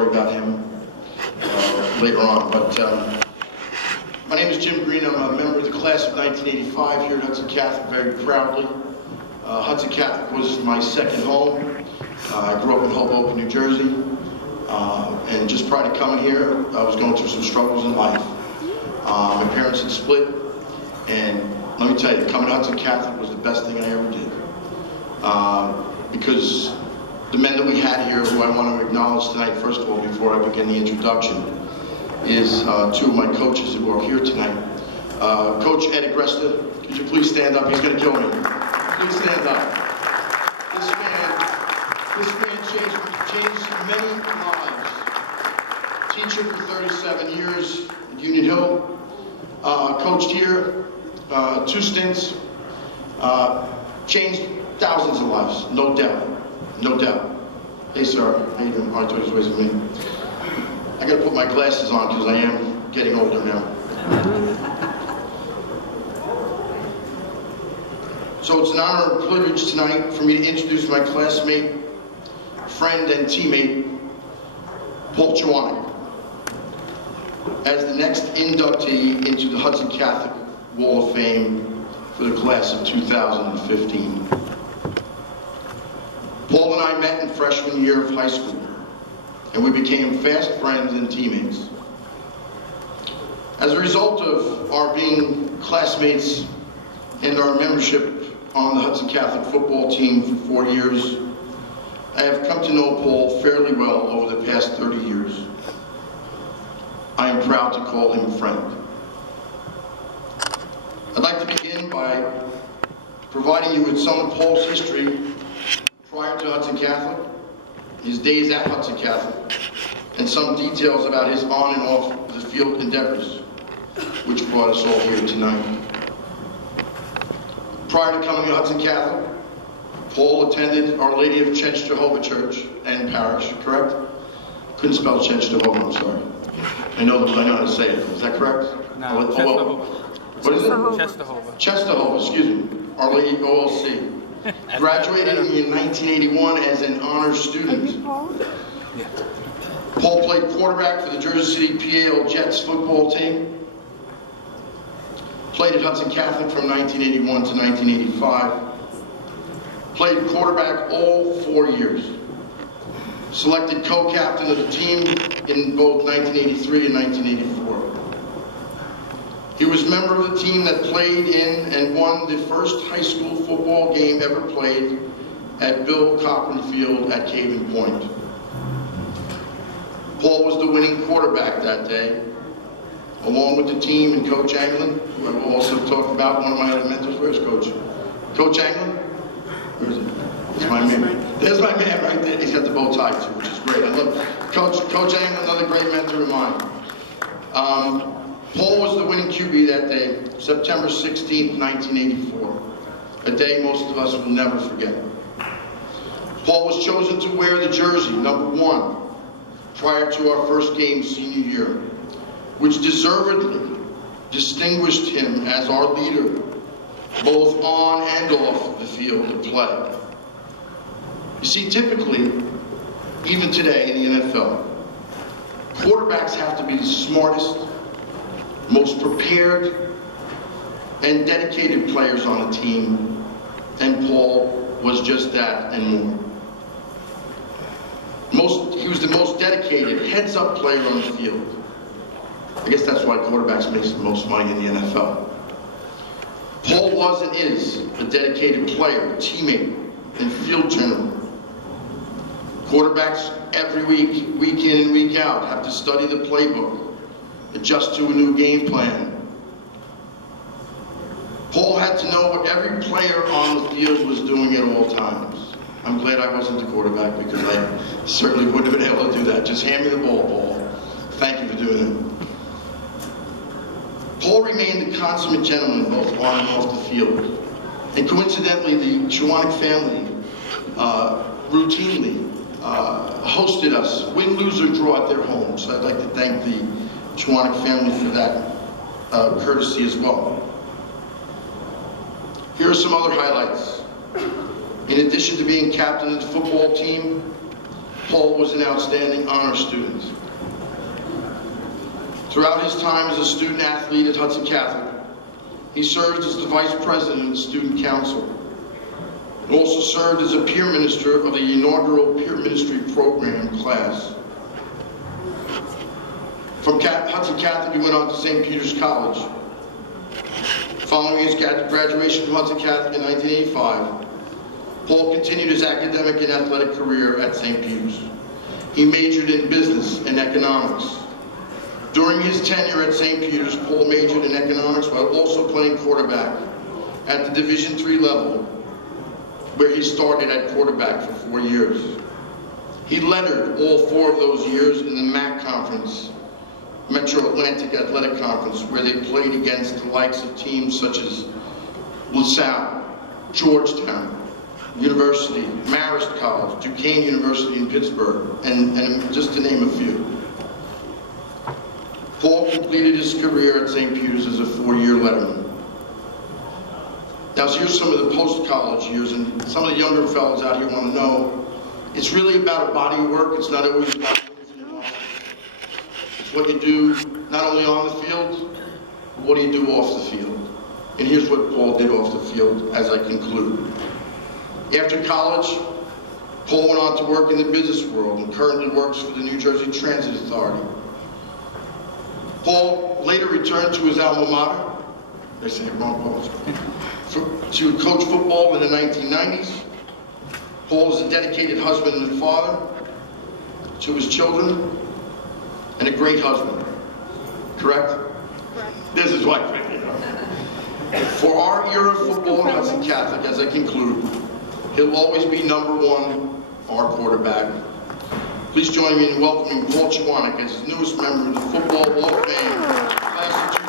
story about him later on. But my name is Jim Greene. I'm a member of the class of 1985 here at Hudson Catholic, very proudly. Hudson Catholic was my second home. I grew up in Hoboken, New Jersey. And just prior to coming here, I was going through some struggles in life. My parents had split, and let me tell you, coming to Hudson Catholic was the best thing I ever did. Because the men that we had here, who I want to acknowledge tonight, first of all, before I begin the introduction, is two of my coaches who are here tonight. Coach Ed Agresta, could you please stand up? He's going to kill me. Please stand up. This man changed many lives. Teacher for 37 years at Union Hill. Coached here, 2 stints. Changed thousands of lives, no doubt. No doubt. Hey, sir. How you doing? I thought he was raising me. I got to put my glasses on because I am getting older now. So it's an honor and privilege tonight for me to introduce my classmate, friend, and teammate, Paul Chowanec, as the next inductee into the Hudson Catholic Wall of Fame for the class of 2015. Paul and I met in freshman year of high school, and we became fast friends and teammates. As a result of our being classmates and our membership on the Hudson Catholic football team for 4 years, I have come to know Paul fairly well over the past 30 years. I am proud to call him a friend. I'd like to begin by providing you with some of Paul's history prior to Hudson Catholic, his days at Hudson Catholic, and some details about his on and off the field endeavors, which brought us all here tonight. Prior to coming to Hudson Catholic, Paul attended Our Lady of Chench Jehovah Church and Parish, correct? Couldn't spell Chench Jehovah, I'm sorry. I know how to say it. Is that correct? No, what is it? Chesterhover, excuse me. Our Lady OLC. Graduated in 1981 as an honors student. Paul played quarterback for the Jersey City PAL Jets football team. Played at Hudson Catholic from 1981 to 1985. Played quarterback all 4 years. Selected co-captain of the team in both 1983 and 1984. He was a member of the team that played in and won the first high school football game ever played at Bill Cochran Field at Caven Point. Paul was the winning quarterback that day, along with the team and Coach Anglin, who I will also talk about, one of my other mentors. Where's Coach? Coach Anglin? Where is he? There's my man. There's my man right there. He's got the bow tie too, which is great. I love Coach Anglin, another great mentor of mine. Paul was the winning QB that day, September 16th, 1984. A day most of us will never forget. Paul was chosen to wear the jersey, number 1, prior to our first game senior year, which deservedly distinguished him as our leader, both on and off the field of play. You see, typically, even today in the NFL, quarterbacks have to be the smartest, most prepared, and dedicated players on a team, and Paul was just that and more. He was the most dedicated, heads-up player on the field. I guess that's why quarterbacks make the most money in the NFL. Paul was and is a dedicated player, teammate, and field general. Quarterbacks every week, week in and week out, have to study the playbook, adjust to a new game plan. Paul had to know what every player on the field was doing at all times. I'm glad I wasn't the quarterback because I certainly wouldn't have been able to do that. Just hand me the ball, Paul. Thank you for doing it. Paul remained a consummate gentleman both on and off the field. And coincidentally, the Chowanec family routinely hosted us, win, lose, or draw at their home. So I'd like to thank the Chowanec family for that courtesy as well. Here are some other highlights. In addition to being captain of the football team, Paul was an outstanding honor student. Throughout his time as a student athlete at Hudson Catholic, he served as the vice president of the student council, and also served as a peer minister of the inaugural peer ministry program class. From Hudson Catholic, he went on to St. Peter's College. Following his graduation from Hudson Catholic in 1985, Paul continued his academic and athletic career at St. Peter's. He majored in business and economics. During his tenure at St. Peter's, Paul majored in economics while also playing quarterback at the Division III level, where he started at quarterback for 4 years. He lettered all 4 of those years in the MAC conference, Metro Atlantic Athletic Conference, where they played against the likes of teams such as LaSalle, Georgetown University, Marist College, Duquesne University in Pittsburgh, and just to name a few. Paul completed his career at St. Peter's as a 4-year letterman. Now, so here's some of the post-college years, and some of the younger fellows out here want to know, it's really about a body of work. It's not always about what's in your life. It's what you do, not only on the field, but what do you do off the field. And here's what Paul did off the field as I conclude. After college, Paul went on to work in the business world and currently works for the New Jersey Transit Authority. Paul later returned to his alma mater, I say it wrong, Paul, to coach football in the 1990s. Paul is a dedicated husband and father to his children, and a great husband. Correct? Correct. This is why. For our era of football at Hudson Catholic, as I conclude, he'll always be #1, our quarterback. Please join me in welcoming Paul Chowanec as his newest member of the Football Hall of Fame, class of